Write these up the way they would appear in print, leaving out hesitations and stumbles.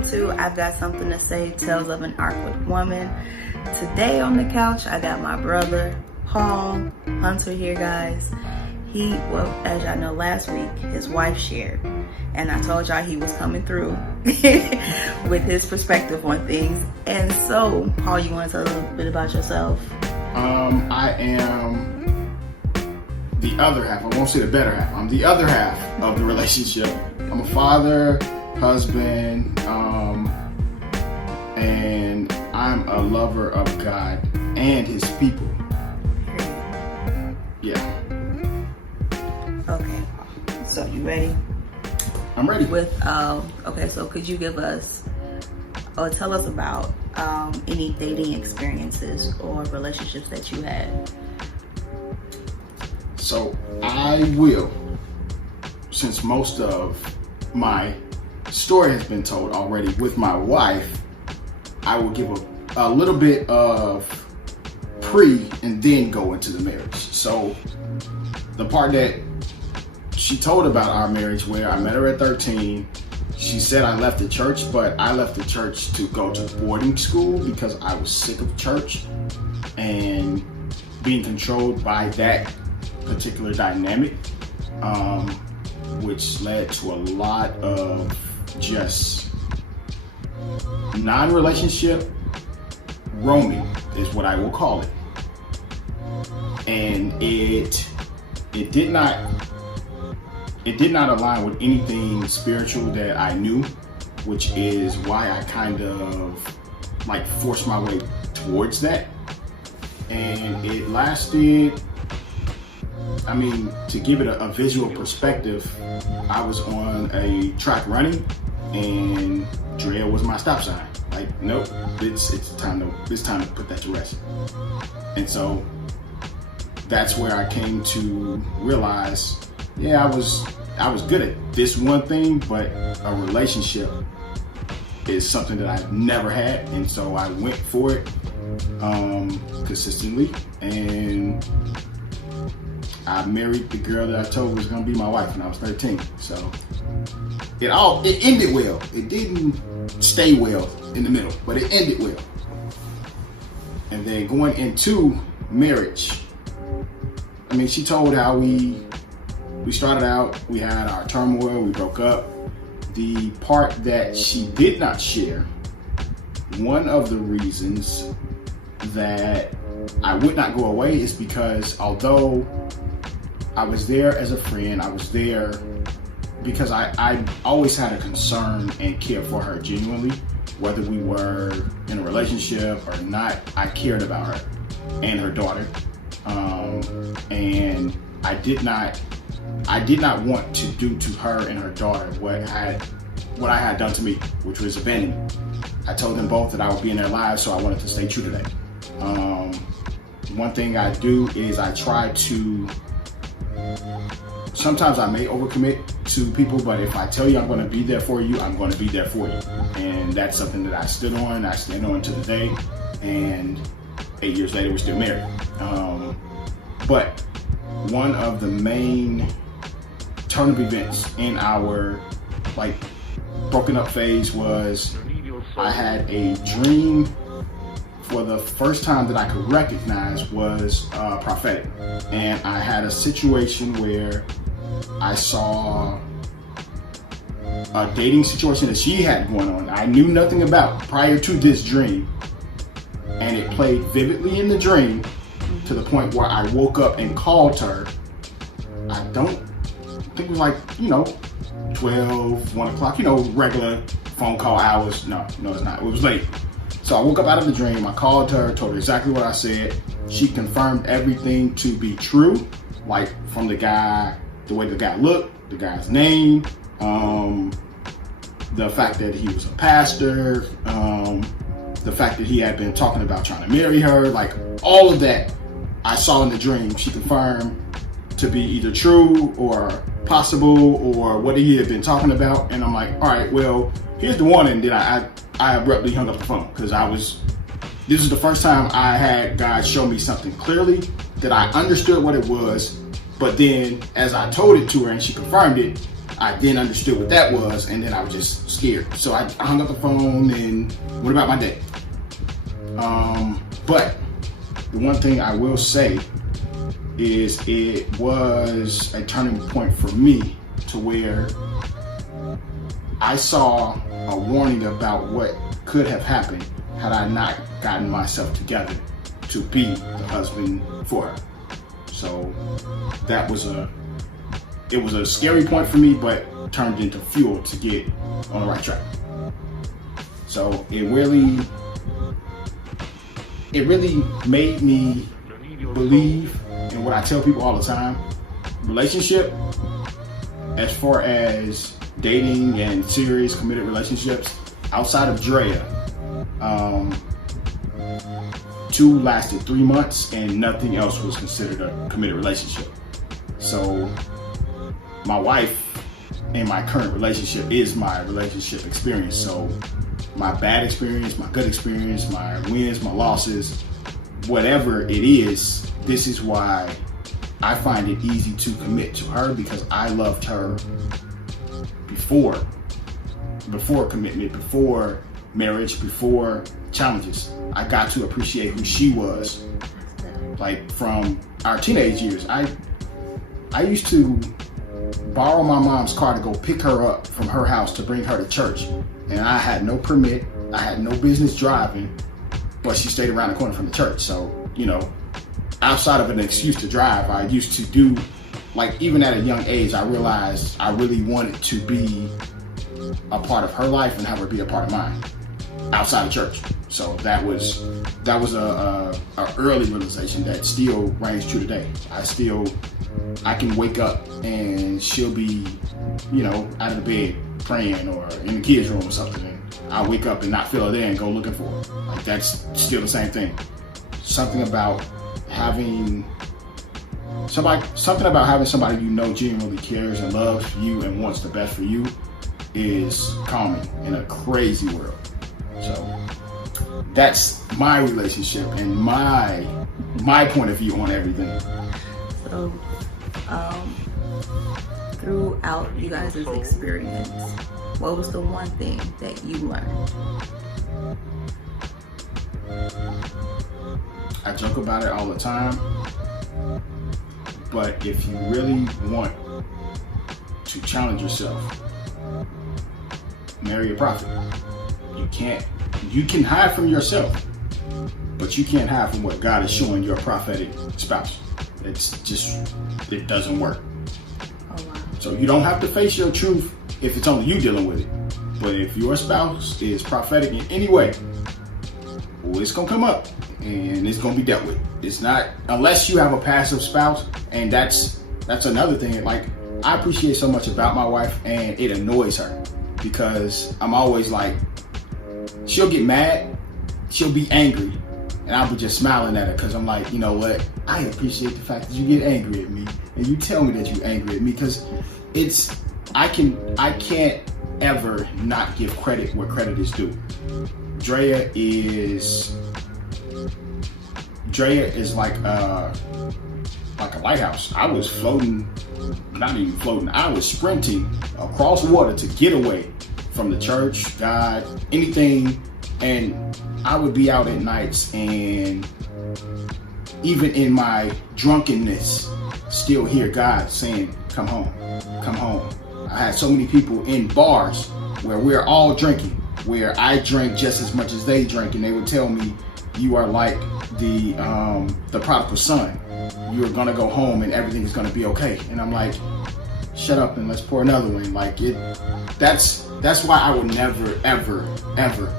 welcome to I've Got Something to Say, Tales of an Awkward Woman. Today on the couch, I got my brother, Paul Hunter here, guys. As y'all know, last week, his wife shared, and I told y'all he was coming through with his perspective on things. And so, Paul, you want to tell us a little bit about yourself? I am the other half. I won't say the better half. I'm the other half of the relationship. I'm a father, husband, and I'm a lover of God and His people. Yeah. Okay. So you ready? I'm ready. Okay. So could you give us or tell us about any dating experiences or relationships that you had? So I will, since most of my story has been told already with my wife, I will give a little bit of pre and then go into the marriage. So the part that she told about our marriage, where I met her at 13, she said I left the church, but I left the church to go to boarding school because I was sick of church and being controlled by that particular dynamic, which led to a lot of just non-relationship roaming is what I will call it. And it did not align with anything spiritual that I knew, which is why I kind of like forced my way towards that. And it lasted, I mean, to give it a visual perspective, I was on a track running and Drea was my stop sign. Like, nope, it's time to put that to rest. And so that's where I came to realize, yeah, I was good at this one thing, but a relationship is something that I've never had. And so I went for it consistently, and I married the girl that I told was gonna be my wife when I was 13. So it ended well. It didn't stay well in the middle, but it ended well. And then going into marriage, I mean, she told how we started out, we had our turmoil, we broke up. The part that she did not share, one of the reasons that I would not go away is because although I was there as a friend, I was there because I always had a concern and care for her genuinely, whether we were in a relationship or not. I cared about her and her daughter, and I did not want to do to her and her daughter what I had done to me, which was abandon me. I told them both that I would be in their lives, so I wanted to stay true to that. One thing I do is I try to, sometimes I may overcommit to people, but if I tell you I'm going to be there for you, I'm going to be there for you. And that's something that I stood on. I stand on to the day. And 8 years later, we're still married. But one of the main turn of events in our broken up phase was I had a dream for the first time that I could recognize was prophetic. And I had a situation where I saw a dating situation that she had going on I knew nothing about prior to this dream, and it played vividly in the dream to the point where I woke up and called her. I think it was 12, 1 o'clock, regular phone call hours. No, it's not. It was late. So I woke up out of the dream, I called her, told her exactly what I said. She confirmed everything to be true, like from the guy, the way the guy looked, the guy's name, the fact that he was a pastor, the fact that he had been talking about trying to marry her, like all of that I saw in the dream, she confirmed to be either true or possible or what he had been talking about. And I'm like, all right, well, here's the one. And then I abruptly hung up the phone because this is the first time I had God show me something clearly that I understood what it was. But then as I told it to her and she confirmed it, I then understood what that was, and then I was just scared. So I hung up the phone and went about my day. But the one thing I will say is it was a turning point for me to where I saw a warning about what could have happened had I not gotten myself together to be the husband for her. So that was it was a scary point for me, but turned into fuel to get on the right track. So it really made me believe in what I tell people all the time. Relationship, as far as dating and serious committed relationships, outside of Drea, 2 lasted 3 months and nothing else was considered a committed relationship. So my wife and my current relationship is my relationship experience. So my bad experience, my good experience, my wins, my losses, whatever it is, this is why I find it easy to commit to her, because I loved her before commitment, before marriage, before challenges. I got to appreciate who she was. Like from our teenage years, I used to borrow my mom's car to go pick her up from her house to bring her to church. And I had no permit, I had no business driving, but she stayed around the corner from the church. So, outside of an excuse to drive, I used to do, like even at a young age, I realized I really wanted to be a part of her life and have her be a part of mine outside of church. So that was a early realization that still reigns true today. I can wake up and she'll be, out of the bed praying or in the kids' room or something, and I'll wake up and not feel her there and go looking for her. Like that's still the same thing. Something about having somebody genuinely cares and loves you and wants the best for you is calming in a crazy world. So that's my relationship and my point of view on everything. So throughout you guys' experience, what was the one thing that you learned? I joke about it all the time, but if you really want to challenge yourself, marry a prophet. You can hide from yourself, but you can't hide from what God is showing your prophetic spouse. It doesn't work. Oh, wow. So you don't have to face your truth if it's only you dealing with it. But if your spouse is prophetic in any way, well, it's gonna come up and it's gonna be dealt with. It's not, unless you have a passive spouse, and that's another thing. Like, I appreciate so much about my wife, and it annoys her because I'm always like, she'll get mad, she'll be angry, and I'll be just smiling at her because I'm like, you know what? I appreciate the fact that you get angry at me and you tell me that you're angry at me, because I can't ever not give credit where credit is due. Drea is like a lighthouse. I was not even floating. I was sprinting across water to get away from the church, God, anything. And I would be out at nights, and even in my drunkenness, still hear God saying, come home, come home. I had so many people in bars where we're all drinking, where I drank just as much as they drank, and they would tell me, you are like the prodigal son. You're gonna go home and everything is gonna be okay. And I'm like, shut up and let's pour another one. Like that's why I would never, ever, ever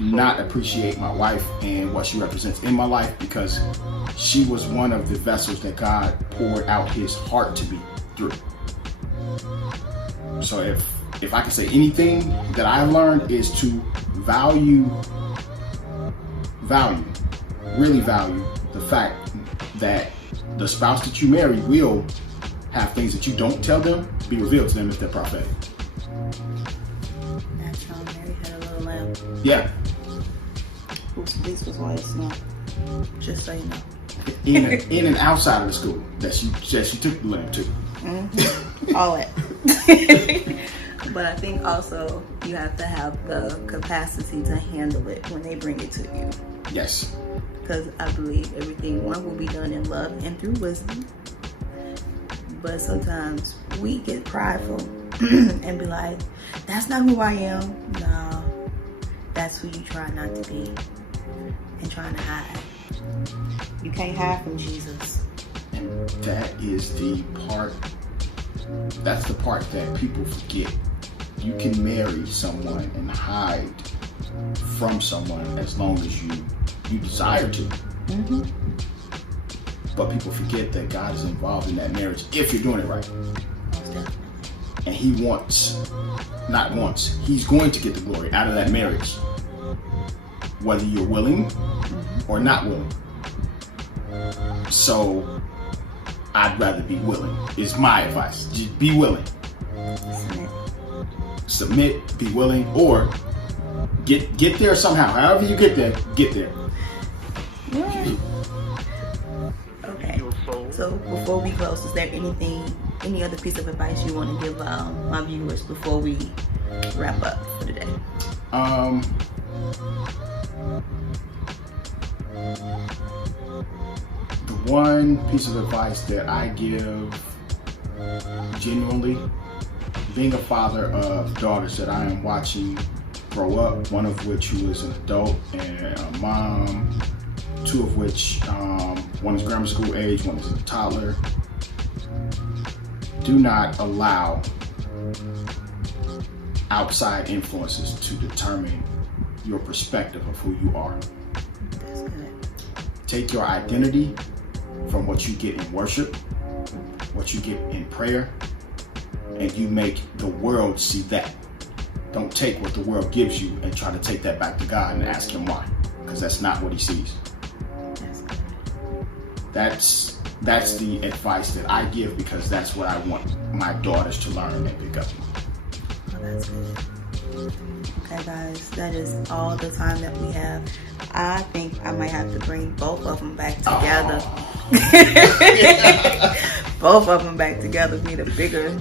not appreciate my wife and what she represents in my life, because she was one of the vessels that God poured out his heart to be through. So if I can say anything that I've learned, is to really value the fact that the spouse that you marry will have things that you don't tell them be revealed to them if they're prophetic. That's how Mary had a little lamb. Yeah. This was why it's not. Just so you know. in and outside of the school that she took the lamb to. All that. But I think also you have to have the capacity to handle it when they bring it to you. Yes. Because I believe everything, one, will be done in love and through wisdom. But sometimes we get prideful and be like, that's not who I am. No, that's who you try not to be and trying to hide. You can't hide from Jesus. And that is the part, that's the part that people forget. You can marry someone and hide from someone as long as you desire to. Mm-hmm. But people forget that God is involved in that marriage if you're doing it right. Most definitely. And He not wants, He's going to get the glory out of that marriage, whether you're willing or not willing. So I'd rather be willing, is my advice. Just be willing. Submit, be willing, or get there somehow. However you get there, get there. Yeah. Okay. So before we close, is there any other piece of advice you want to give my viewers before we wrap up for today? The one piece of advice that I give genuinely, being a father of daughters that I am watching grow up, one of which who is an adult and a mom, two of which, one is grammar school age, one is a toddler. Do not allow outside influences to determine your perspective of who you are. That's good. Take your identity from what you get in worship, what you get in prayer, and you make the world see that. Don't take what the world gives you and try to take that back to God and ask Him why, because that's not what He sees. That's good. That's the advice that I give, because that's what I want my daughters to learn and pick up. Oh, that's good. Okay, guys, that is all the time that we have. I think I might have to bring both of them back together. Both of them back together. Need a bigger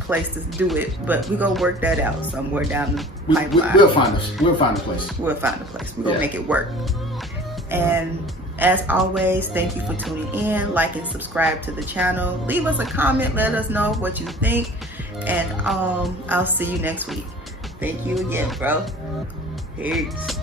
place to do it, but we're gonna work that out somewhere down the pipeline. We'll find a place. We'll find a place. We're gonna make it work. And as always, thank you for tuning in. Like and subscribe to the channel. Leave us a comment. Let us know what you think. And I'll see you next week. Thank you again, bro. Peace.